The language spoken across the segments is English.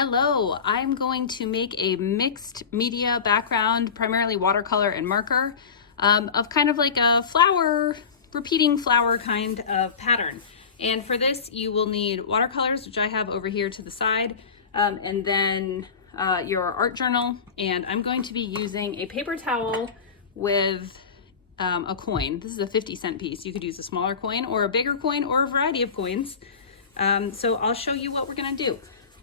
Hello, I'm going to make a mixed media background, primarily watercolor and marker, of kind of like a flower, repeating flower kind of pattern. And for this, you will need watercolors, which I have over here to the side, and then your art journal. And I'm going to be using a paper towel with a coin. This is a 50-cent piece. You could use a smaller coin or a bigger coin or a variety of coins. So I'll show you what we're gonna do.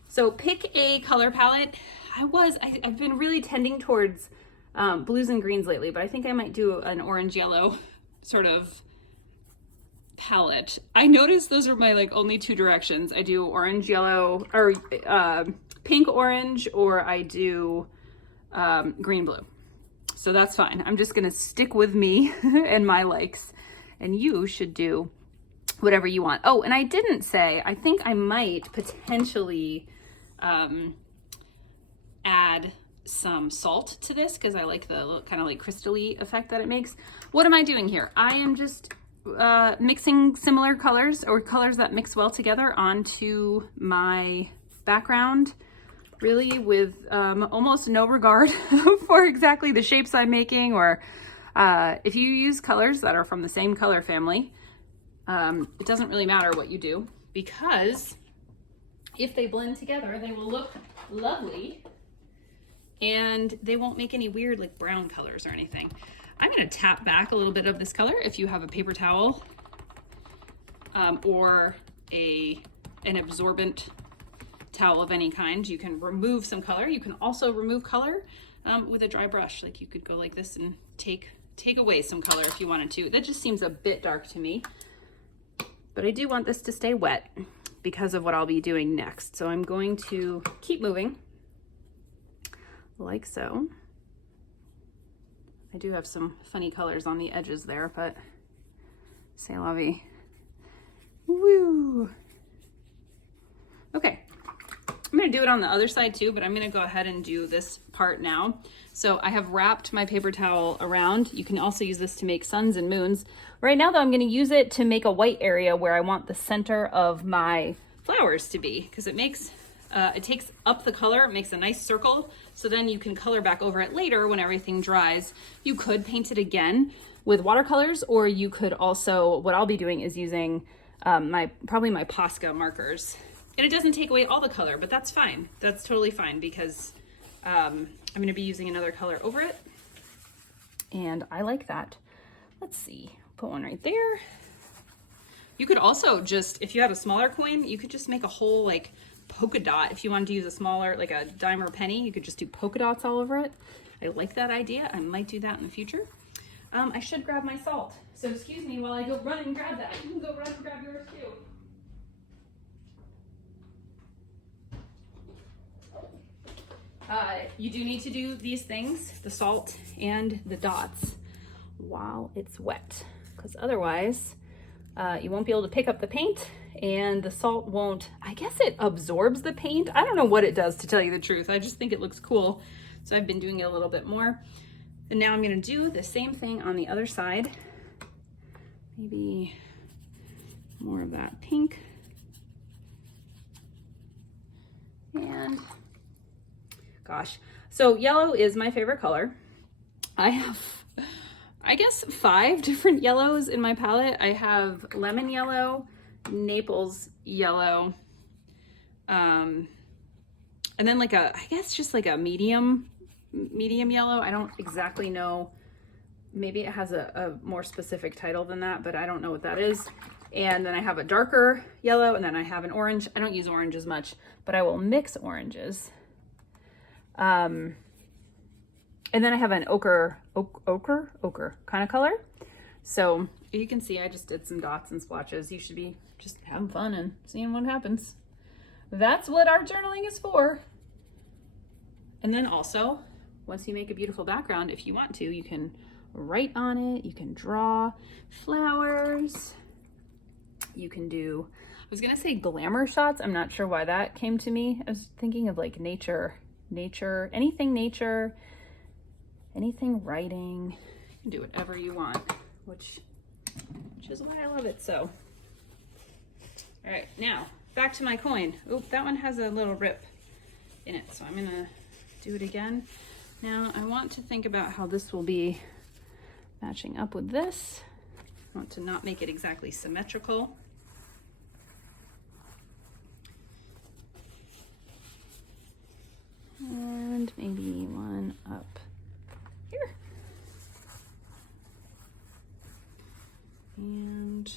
So pick a color palette. I've been really tending towards blues and greens lately, but I think I might do an orange yellow sort of palette. I noticed those are my only two directions. I do orange yellow or pink orange, or I do green blue. So that's fine. I'm just gonna stick with me and my likes, and you should do whatever you want. Oh, and I didn't say, I think I might potentially add some salt to this because I like the kind of like crystally effect that it makes. What am I doing here? I am just mixing similar colors or colors that mix well together onto my background, really with almost no regard for exactly the shapes I'm making, or if you use colors that are from the same color family, it doesn't really matter what you do, because if they blend together, they will look lovely and they won't make any weird like brown colors or anything. I'm going to tap back a little bit of this color. If you have a paper towel or an absorbent towel of any kind, you can remove some color. You can also remove color with a dry brush. Like you could go like this and take away some color if you wanted to. That just seems a bit dark to me. But I do want this to stay wet because of what I'll be doing next. So I'm going to keep moving like so. I do have some funny colors on the edges there, but c'est la vie. Woo! Okay, I'm gonna do it on the other side too, but I'm gonna go ahead and do this part now. So I have wrapped my paper towel around. You can also use this to make suns and moons. Right now though, I'm gonna use it to make a white area where I want the center of my flowers to be, because it makes, it takes up the color, it makes a nice circle, so then you can color back over it later when everything dries. You could paint it again with watercolors, or you could also, what I'll be doing is using probably my Posca markers. And it doesn't take away all the color, but that's fine. That's totally fine, because I'm gonna be using another color over it. And I like that. Let's see, put one right there. You could also just, if you have a smaller coin, you could just make a whole like polka dot. If you wanted to use a smaller, like a dime or penny, you could just do polka dots all over it. I like that idea. I might do that in the future. I should grab my salt. So excuse me while I go run and grab that. You can go run and grab yours too. You do need to do these things, the salt and the dots, while it's wet, because otherwise you won't be able to pick up the paint, and the salt won't, I guess it absorbs the paint. I don't know what it does, to tell you the truth. I just think it looks cool. So I've been doing it a little bit more. And now I'm gonna do the same thing on the other side. Maybe more of that pink. And gosh, so yellow is my favorite color. I have, I guess, 5 different yellows in my palette. I have lemon yellow, Naples yellow, and then like I guess just like a medium yellow. I don't exactly know. Maybe it has a more specific title than that, but I don't know what that is. And then I have a darker yellow, and then I have an orange. I don't use orange as much, but I will mix oranges. And then I have an ochre kind of color. So you can see I just did some dots and splotches. You should be just having fun and seeing what happens. That's what art journaling is for. And then also, once you make a beautiful background, if you want to, you can write on it, you can draw flowers, you can do, I was gonna say glamour shots. I'm not sure why that came to me. I was thinking of like nature, anything writing. You can do whatever you want, which is why I love it so. All right, now back to my coin. Oop, that one has a little rip in it. So I'm gonna do it again. Now I want to think about how this will be matching up with this. I want to not make it exactly symmetrical. And maybe one up here. And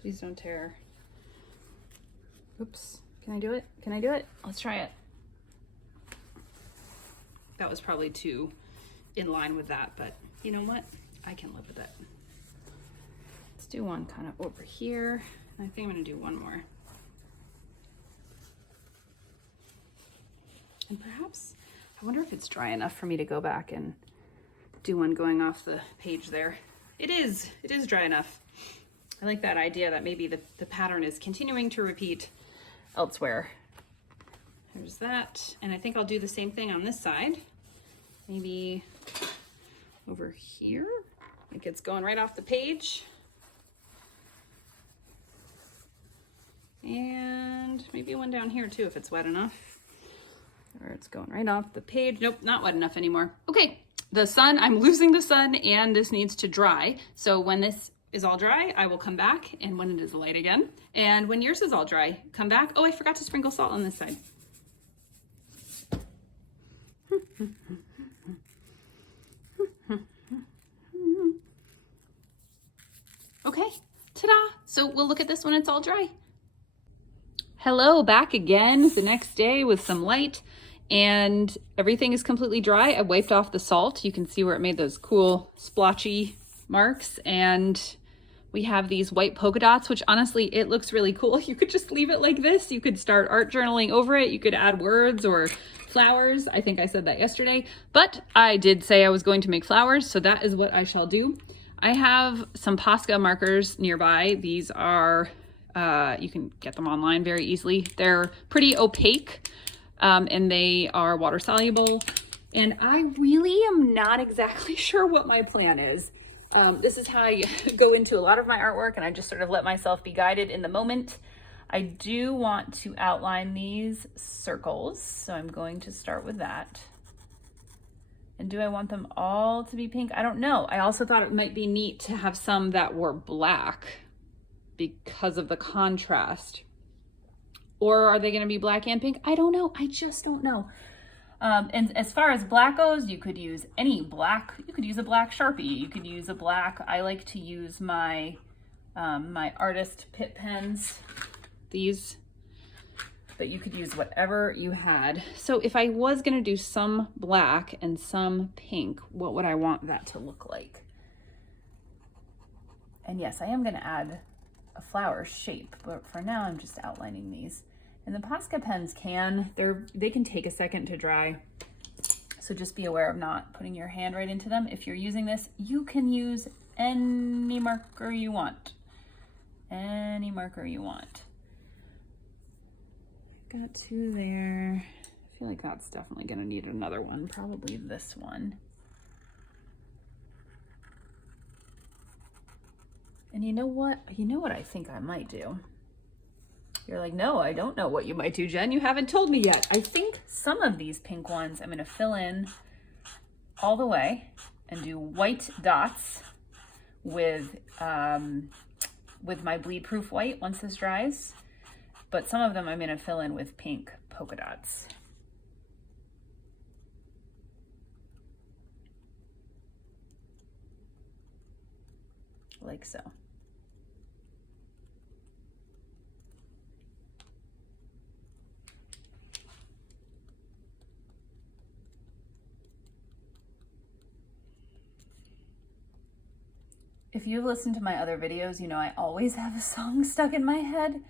please don't tear. Oops, can I do it? Can I do it? Let's try it. That was probably too in line with that, but you know what? I can live with it. Let's do one kind of over here. I think I'm gonna do one more. And perhaps, I wonder if it's dry enough for me to go back and do one going off the page there. It is dry enough. I like that idea that maybe the pattern is continuing to repeat elsewhere. There's that. And I think I'll do the same thing on this side. Maybe over here. Like it's going right off the page. And maybe one down here too if it's wet enough. Or it's going right off the page. Nope, not wet enough anymore. Okay, the sun, I'm losing the sun and this needs to dry. So when this is all dry, I will come back, and when it is light again. And when yours is all dry, come back. Oh, I forgot to sprinkle salt on this side. Okay, ta-da. So we'll look at this when it's all dry. Hello, back again the next day with some light, and everything is completely dry. I wiped off the salt. You can see where it made those cool splotchy marks, and we have these white polka dots, which honestly, it looks really cool. You could just leave it like this. You could start art journaling over it. You could add words or flowers. I think I said that yesterday, but I did say I was going to make flowers, so that is what I shall do. I have some Posca markers nearby. These are you can get them online very easily. They're pretty opaque and they are water soluble. And I really am not exactly sure what my plan is. This is how I go into a lot of my artwork, and I just sort of let myself be guided in the moment. I do want to outline these circles, so I'm going to start with that. And do I want them all to be pink? I don't know. I also thought it might be neat to have some that were black because of the contrast. Or are they going to be black and pink? I don't know. I just don't know. And as far as black goes, you could use any black. You could use a black Sharpie. You could use a black. I like to use my my artist Pitt pens. These. But you could use whatever you had. So if I was going to do some black and some pink, what would I want that to look like? And yes, I am going to add a flower shape, but for now I'm just outlining these. And the Posca pens they can take a second to dry. So just be aware of not putting your hand right into them. If you're using this, you can use any marker you want. Any marker you want. Got two there. I feel like that's definitely gonna need another one, probably this one. And you know what? You know what I think I might do? You're like, no, I don't know what you might do, Jen. You haven't told me yet. I think some of these pink ones I'm gonna fill in all the way and do white dots with my bleed proof white once this dries. But some of them I'm gonna fill in with pink polka dots. Like so. If you've listened to my other videos, you know I always have a song stuck in my head.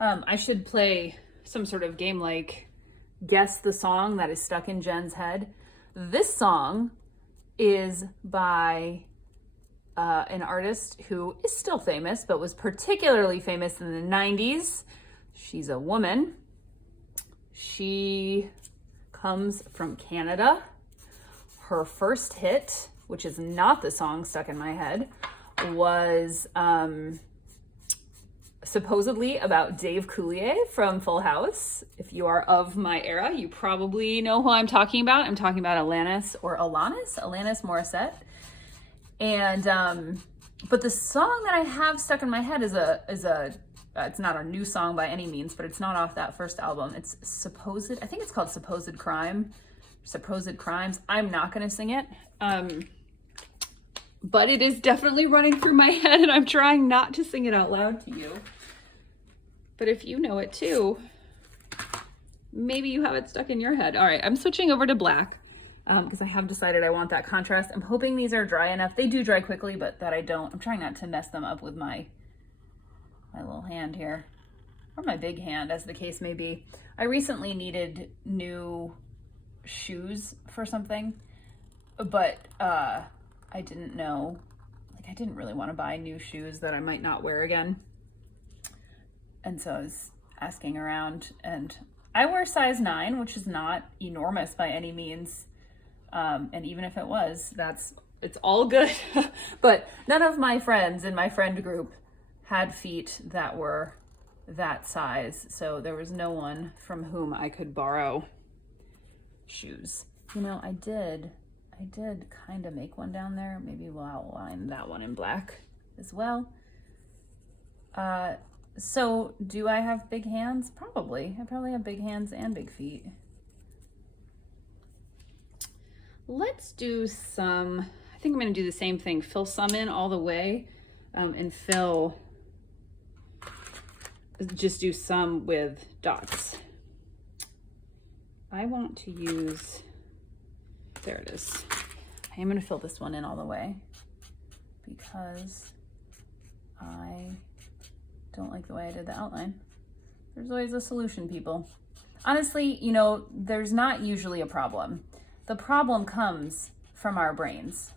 I should play some sort of game like guess the song that is stuck in Jen's head. This song is by an artist who is still famous, but was particularly famous in the 90s. She's a woman. She comes from Canada. Her first hit, which is not the song stuck in my head, was supposedly about Dave Coulier from Full House. If you are of my era, you probably know who I'm talking about. I'm talking about Alanis Morissette. And but the song that I have stuck in my head is a it's not a new song by any means, but it's not off that first album. It's I think it's called Supposed Crimes. I'm not going to sing it. But it is definitely running through my head, and I'm trying not to sing it out loud to you. But if you know it too, maybe you have it stuck in your head. All right, I'm switching over to black because I have decided I want that contrast. I'm hoping these are dry enough. They do dry quickly, but that I don't. I'm trying not to mess them up with my little hand here, or my big hand, as the case may be. I recently needed new shoes for something, but I didn't know, I didn't really want to buy new shoes that I might not wear again. And so I was asking around, and I wear size 9, which is not enormous by any means. And even if it was, it's all good. But none of my friends in my friend group had feet that were that size. So there was no one from whom I could borrow shoes. You know, I did kind of make one down there. Maybe we'll outline that one in black as well. So do I have big hands? Probably. I probably have big hands and big feet. Let's do some, I think I'm going to do the same thing. Fill some in all the way, and just do some with dots. I want to use, there it is. I am going to fill this one in all the way because I don't like the way I did the outline. There's always a solution, people. Honestly, you know, there's not usually a problem. The problem comes from our brains.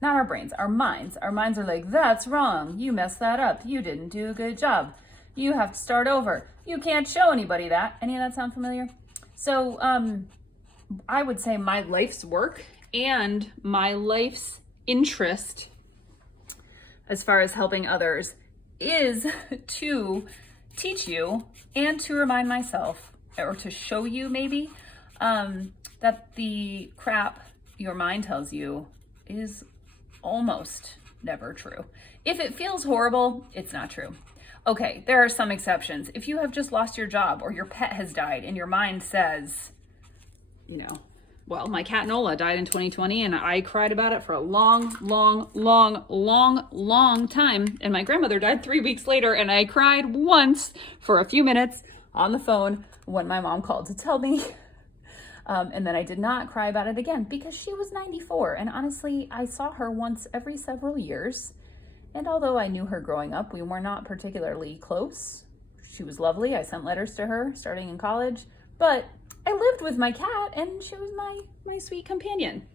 Not our brains, our minds. Our minds are like, that's wrong. You messed that up. You didn't do a good job. You have to start over. You can't show anybody that. Any of that sound familiar? So I would say my life's work and my life's interest as far as helping others is to teach you and to remind myself, or to show you maybe, that the crap your mind tells you is almost never true. If it feels horrible, it's not true. Okay, there are some exceptions. If you have just lost your job or your pet has died and your mind says, you know, well, my cat Nola died in 2020 and I cried about it for a long time. And my grandmother died 3 weeks later and I cried once for a few minutes on the phone when my mom called to tell me. And then I did not cry about it again because she was 94. And honestly, I saw her once every several years. And although I knew her growing up, we were not particularly close. She was lovely. I sent letters to her starting in college, but I lived with my cat and she was my sweet companion.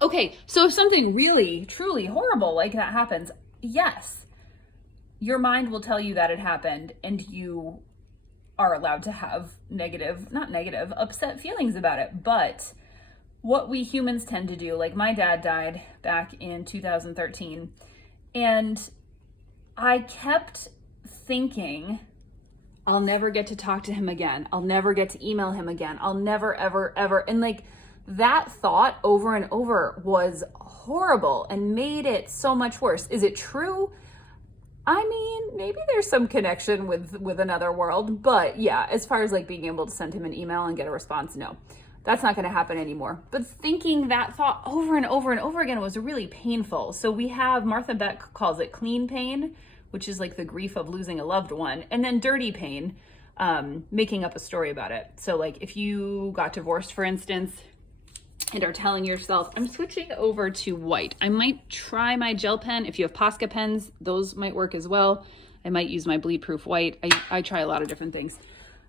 Okay, so if something really, truly horrible like that happens, yes, your mind will tell you that it happened and you are allowed to have upset feelings about it. But what we humans tend to do, like my dad died back in 2013, and I kept thinking, I'll never get to talk to him again. I'll never get to email him again. I'll never, ever, ever. And like that thought over and over was horrible and made it so much worse. Is it true? I mean, maybe there's some connection with another world, but yeah, as far as like being able to send him an email and get a response, no, that's not going to happen anymore. But thinking that thought over and over and over again was really painful. So we have, Martha Beck calls it clean pain, which is like the grief of losing a loved one, and then dirty pain, making up a story about it. So like if you got divorced, for instance, and are telling yourself, I'm switching over to white. I might try my gel pen. If you have Posca pens, those might work as well. I might use my bleed proof white. I try a lot of different things.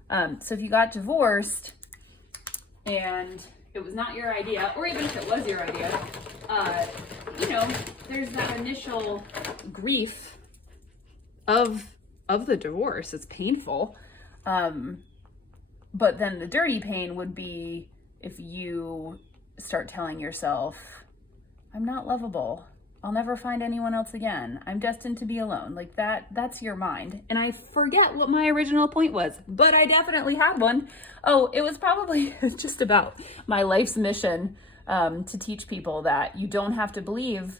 So if you got divorced and it was not your idea, or even if it was your idea, you know, there's that initial grief of the divorce. It's painful. But then the dirty pain would be if you start telling yourself, I'm not lovable. I'll never find anyone else again. I'm destined to be alone. Like that's your mind. And I forget what my original point was, but I definitely had one. Oh, it was probably just about my life's mission, to teach people that you don't have to believe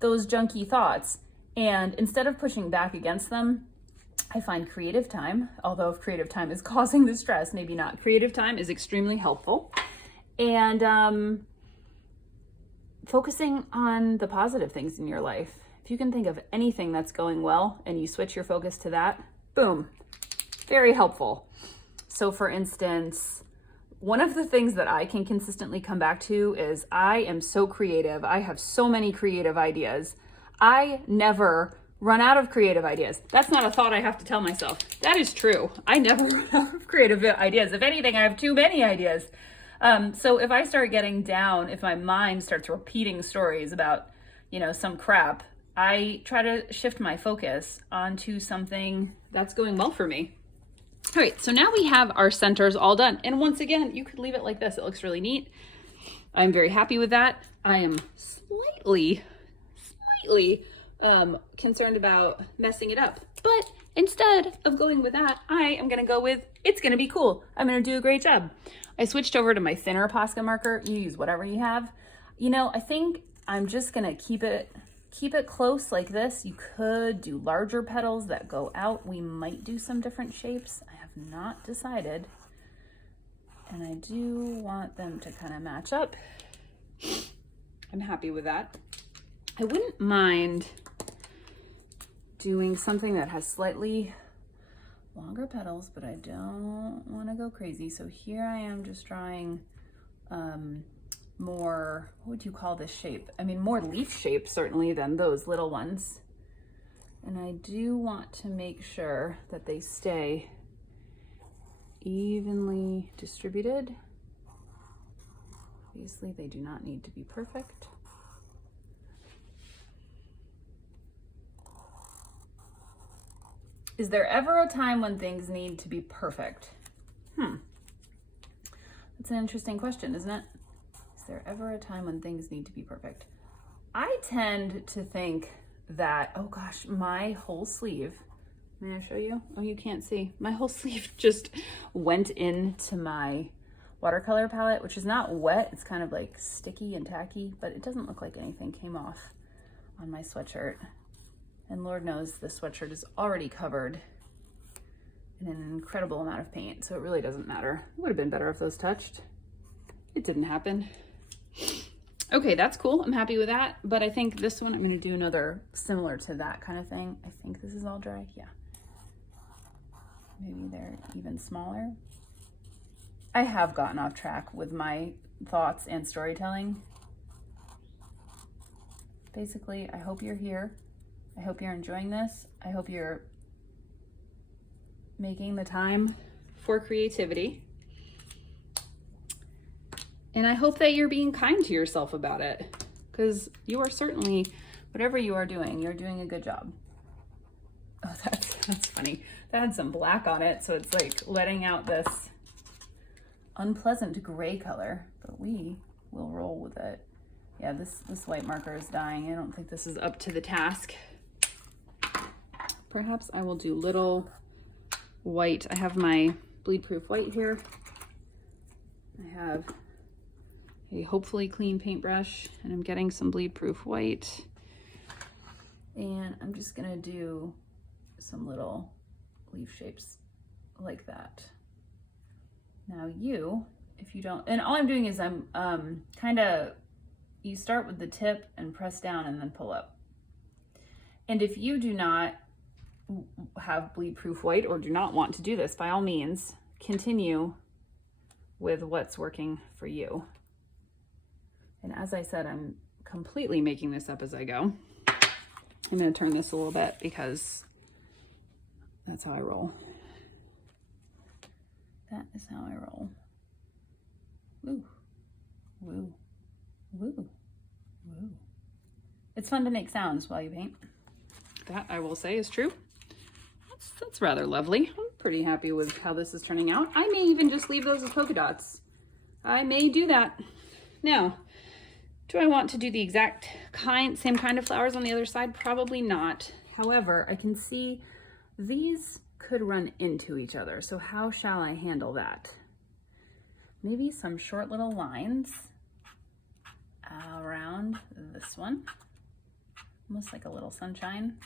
those junky thoughts. And instead of pushing back against them, I find creative time, although if creative time is causing the stress, maybe not. Creative time is extremely helpful. And focusing on the positive things in your life. If you can think of anything that's going well and you switch your focus to that, boom, very helpful. So for instance, one of the things that I can consistently come back to is I am so creative. I have so many creative ideas. I never run out of creative ideas. That's not a thought I have to tell myself. That is true. I never run out of creative ideas. If anything, I have too many ideas. So if I start getting down, if my mind starts repeating stories about, some crap, I try to shift my focus onto something that's going well for me. All right, so now we have our centers all done. And once again, you could leave it like this. It looks really neat. I'm very happy with that. I am slightly concerned about messing it up. But instead of going with that, I am gonna go with, it's gonna be cool. I'm gonna do a great job. I switched over to my thinner Posca marker. You use whatever you have. I think I'm just gonna keep it close like this. You could do larger petals that go out. We might do some different shapes. I have not decided. And I do want them to kind of match up. I'm happy with that. I wouldn't mind doing something that has slightly longer petals, but I don't want to go crazy. So here I am just drawing more, what would you call this shape? I mean, more leaf shape certainly than those little ones. And I do want to make sure that they stay evenly distributed. Obviously, they do not need to be perfect. Is there ever a time when things need to be perfect? That's an interesting question, isn't it? Is there ever a time when things need to be perfect? I tend to think that, oh gosh, my whole sleeve, may I show you? Oh, you can't see. My whole sleeve just went into my watercolor palette, which is not wet. It's kind of like sticky and tacky, but it doesn't look like anything came off on my sweatshirt. And Lord knows this sweatshirt is already covered in an incredible amount of paint, so it really doesn't matter. It would have been better if those touched. It didn't happen. Okay, that's cool. I'm happy with that. But I think this one, I'm going to do another similar to that kind of thing. I think this is all dry. Yeah. Maybe they're even smaller. I have gotten off track with my thoughts and storytelling. Basically, I hope you're here. I hope you're enjoying this. I hope you're making the time for creativity. And I hope that you're being kind to yourself about it, because you are certainly, whatever you are doing, you're doing a good job. Oh, that's funny. That had some black on it, so it's like letting out this unpleasant gray color, but we will roll with it. Yeah, this white marker is dying. I don't think this is up to the task. Perhaps I will do little white. I have my bleed proof white here. I have a hopefully clean paintbrush, and I'm getting some bleed proof white. And I'm just gonna do some little leaf shapes like that. Now if you don't, and all I'm doing is I'm you start with the tip and press down and then pull up. And if you do not have bleed proof white or do not want to do this, by all means, continue with what's working for you. And as I said, I'm completely making this up as I go. I'm going to turn this a little bit because that's how I roll. That is how I roll. Woo, woo, woo, woo. It's fun to make sounds while you paint. That, I will say, is true. That's rather lovely. I'm pretty happy with how this is turning out. I may even just leave those as polka dots. I may do that. Now, Do I want to do the exact same kind of flowers on the other side? Probably not. However, I can see these could run into each other. So how shall I handle that? Maybe some short little lines around this one, almost like a little sunshine.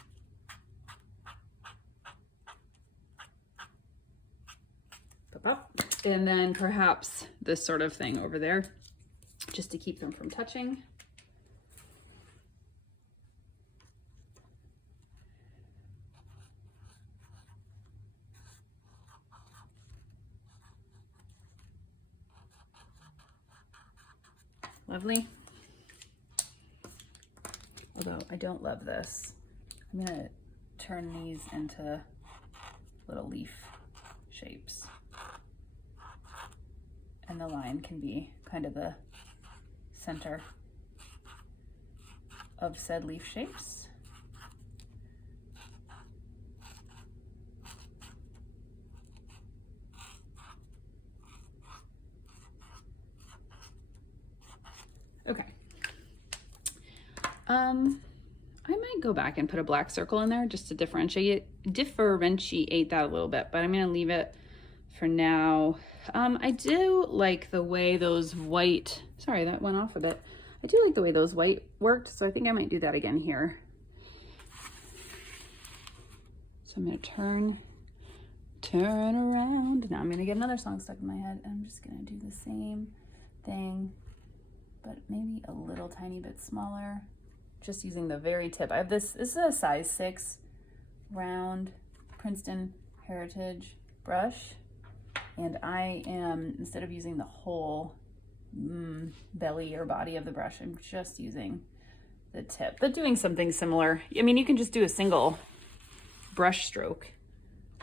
And then perhaps this sort of thing over there, just to keep them from touching. Lovely. Although I don't love this. I'm gonna turn these into little leaf shapes. And the line can be kind of the center of said leaf shapes. Okay. I might go back and put a black circle in there just to differentiate that a little bit, but I'm gonna leave it for now. I do like the way those white, sorry, that went off a bit. I do like the way those white worked, so I think I might do that again here. So I'm gonna turn around. Now I'm gonna get another song stuck in my head. I'm just gonna do the same thing, but maybe a little tiny bit smaller. Just using the very tip. I have this is a size 6 round Princeton Heritage brush. And I am, instead of using the whole belly or body of the brush, I'm just using the tip, but doing something similar. I mean, you can just do a single brush stroke,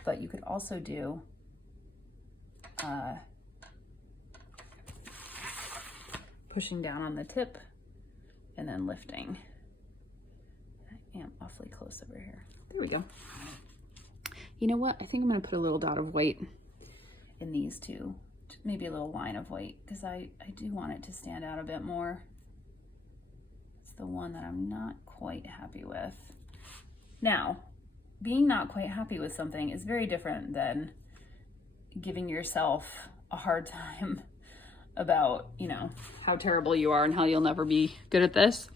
but you could also do pushing down on the tip and then lifting. I am awfully close over here. There we go. You know what? I think I'm gonna put a little dot of white in these two, maybe a little line of white, because I do want it to stand out a bit more. It's the one that I'm not quite happy with. Now, being not quite happy with something is very different than giving yourself a hard time about, you know, how terrible you are and how you'll never be good at this.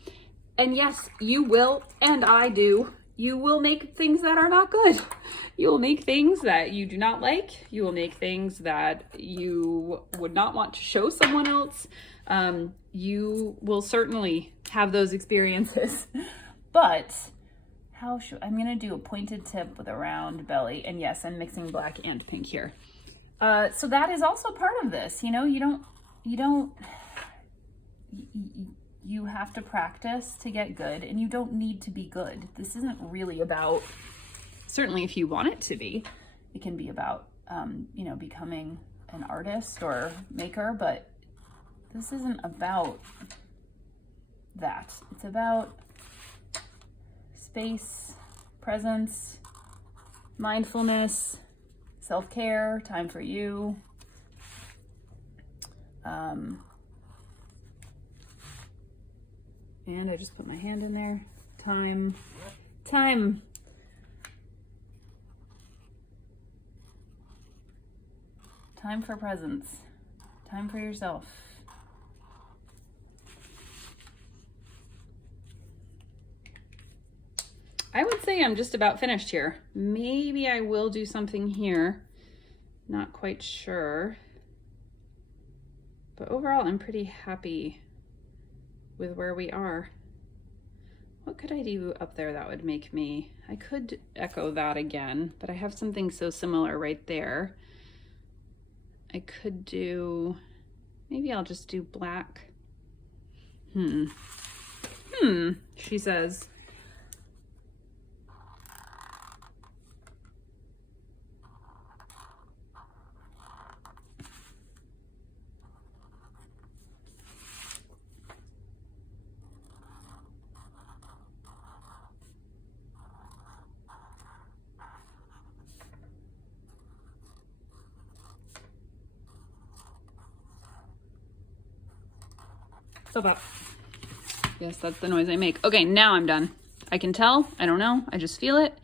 And yes, you will, and I do. You will make things that are not good. You will make things that you do not like. You will make things that you would not want to show someone else. You will certainly have those experiences. But I'm gonna do a pointed tip with a round belly. And yes, I'm mixing black and pink here. So that is also part of this. You know, you have to practice to get good, and you don't need to be good. This isn't really about, certainly if you want it to be, it can be about, you know, becoming an artist or maker, but this isn't about that. It's about space, presence, mindfulness, self-care, time for you. And I just put my hand in there. Time. Time for presence. Time for yourself. I would say I'm just about finished here. Maybe I will do something here. Not quite sure. But overall, I'm pretty happy with where we are. What could I do up there that would make me, I could echo that again, but I have something so similar right there. I could do, maybe I'll just do black. She says. Stop up. Yes, that's the noise I make. Okay, now I'm done. I can tell. I don't know. I just feel it.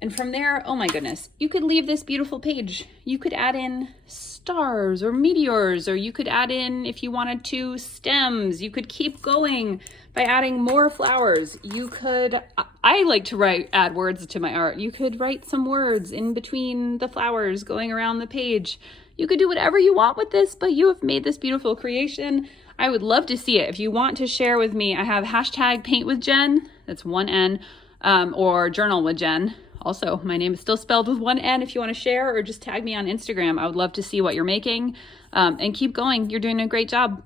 And from there, oh my goodness, you could leave this beautiful page. You could add in stars or meteors, or you could add in, if you wanted to, stems. You could keep going by adding more flowers. You could, I like to add words to my art. You could write some words in between the flowers going around the page. You could do whatever you want with this, but you have made this beautiful creation. I would love to see it. If you want to share with me, I have hashtag paint with Jen, that's 1 N, or journal with Jen. Also, my name is still spelled with 1 N if you want to share, or just tag me on Instagram. I would love to see what you're making, and keep going. You're doing a great job.